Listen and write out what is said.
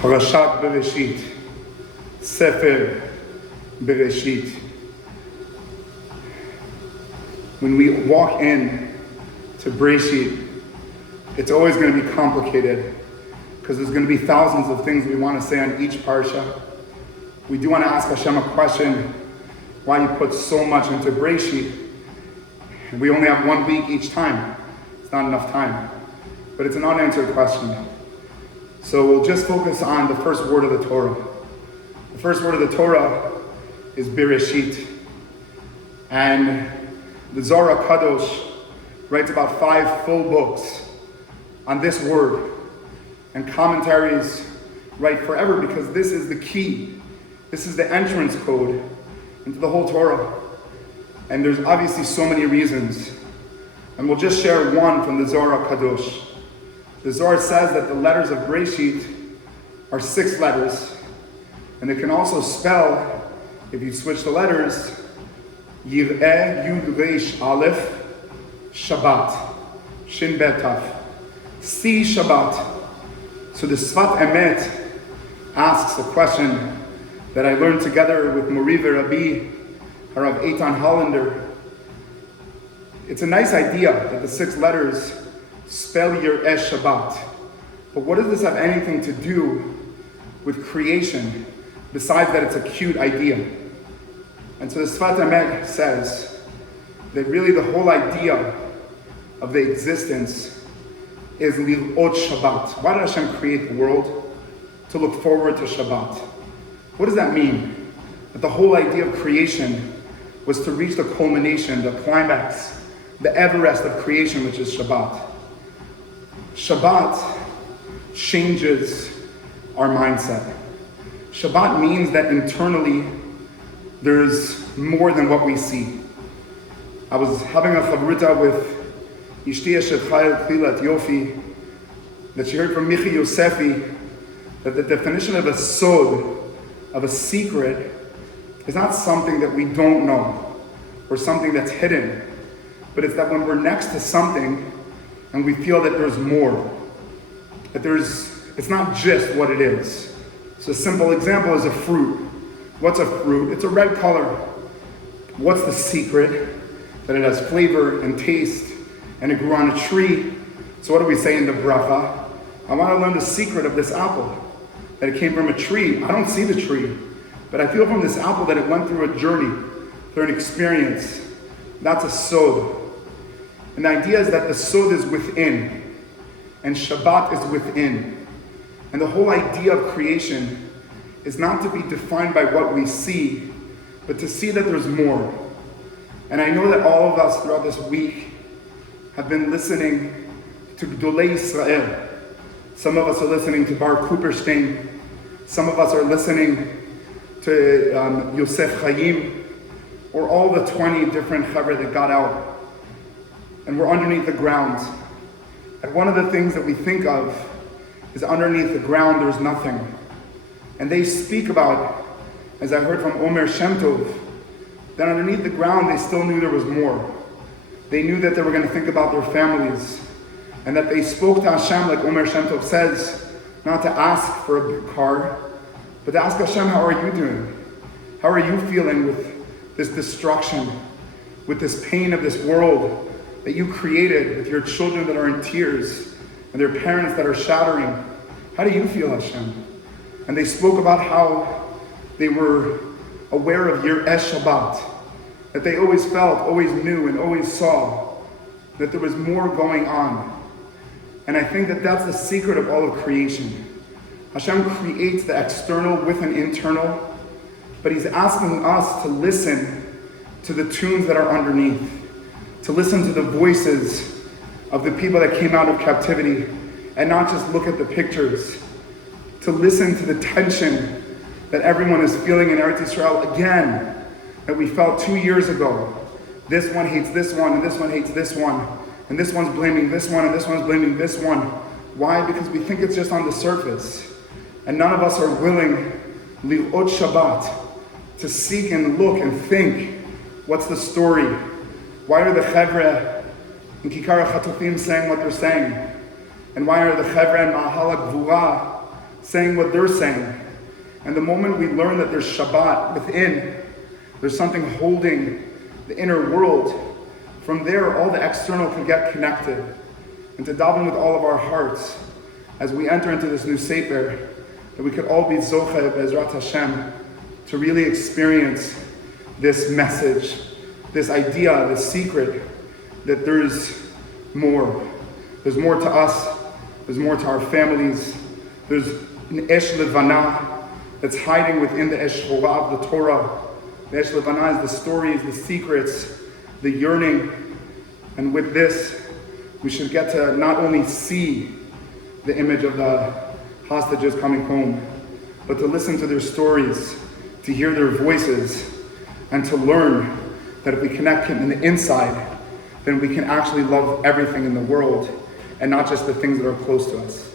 Parashat Bereshit, Sefer Bereshit. When we walk in to Bereshit, it's always going to be complicated because there's going to be thousands of things we want to say on each parsha. We do want to ask Hashem a question, why you put so much into Bereshit. And we only have 1 week each time. It's not enough time. But it's an unanswered question. So we'll just focus on the first word of the Torah. The first word of the Torah is Bereshit. And the Zohar Kadosh writes about 5 full books on this word. And commentaries write forever because this is the key. This is the entrance code into the whole Torah. And there's obviously so many reasons. And we'll just share one from the Zohar Kadosh. The Zohar says that the letters of Bereshit are 6 letters. And they can also spell, if you switch the letters, Yireh Yud Reish Aleph Shabbat. Shin Bet Taf. See Shabbat. So the Sfat Emet asks a question that I learned together with Morive Rabbi, Harav Eitan Hollander. It's a nice idea that the 6 letters spell Yireh Shabbat. But what does this have anything to do with creation, besides that it's a cute idea? And so the Sfat Emet says that really the whole idea of the existence is Lil'ot Shabbat. Why did Hashem create the world? To look forward to Shabbat. What does that mean? That the whole idea of creation was to reach the culmination, the climax, the Everest of creation, which is Shabbat. Shabbat changes our mindset. Shabbat means that internally there's more than what we see. I was having a chavrita with Ishti Eshet Chayil Tchilat Yofi, that she heard from Michi Yosefi, that the definition of a sod, of a secret, is not something that we don't know, or something that's hidden, but it's that when we're next to something, and we feel that there's more, that it's not just what it is. So a simple example is a fruit. What's a fruit? It's a red color. What's the secret? That it has flavor and taste, and it grew on a tree. So what do we say in the bracha? I want to learn the secret of this apple, that it came from a tree. I don't see the tree, but I feel from this apple that it went through a journey, through an experience. That's a sod. And the idea is that the sod is within, and Shabbat is within. And the whole idea of creation is not to be defined by what we see, but to see that there's more. And I know that all of us throughout this week have been listening to Gdolei Israel. Some of us are listening to Bar Cooperstein. Some of us are listening to Yosef Chaim, or all the 20 different chaver that got out. And we're underneath the ground. And one of the things that we think of is underneath the ground there's nothing. And they speak about, as I heard from Omer Shem Tov, that underneath the ground they still knew there was more. They knew that they were going to think about their families, and that they spoke to Hashem, like Omer Shem Tov says, not to ask for a big car, but to ask Hashem, how are you doing? How are you feeling with this destruction, with this pain of this world that you created, with your children that are in tears, and their parents that are shattering? How do you feel, Hashem? And they spoke about how they were aware of Yireh Shabbat, that they always felt, always knew, and always saw that there was more going on. And I think that that's the secret of all of creation. Hashem creates the external with an internal, but He's asking us to listen to the tunes that are underneath, to listen to the voices of the people that came out of captivity, and not just look at the pictures, to listen to the tension that everyone is feeling in Eretz Yisrael again, that we felt 2 years ago. This one hates this one, and this one hates this one, and this one's blaming this one, and this one's blaming this one. Why? Because we think it's just on the surface. And none of us are willing, Lil'ot Shabbat, to seek and look and think, what's the story? Why are the Chevre in Kikar HaChatufim saying what they're saying? And why are the Chevra and Ma'ahal HaGvura saying what they're saying. And the moment we learn that there's Shabbat within, there's something holding the inner world, from there all the external can get connected. And to daven with all of our hearts as we enter into this new Sefer, that we could all be Zocheh Be'ezrat Hashem to really experience this message, this idea, this secret, that there's more. There's more to us, there's more to our families, there's an Esh Levana that's hiding within the Esh Horah of the Torah. The Esh Levana is the stories, the secrets, the yearning. And with this, we should get to not only see the image of the hostages coming home, but to listen to their stories, to hear their voices, and to learn that if we connect in the inside, then we can actually love everything in the world and not just the things that are close to us.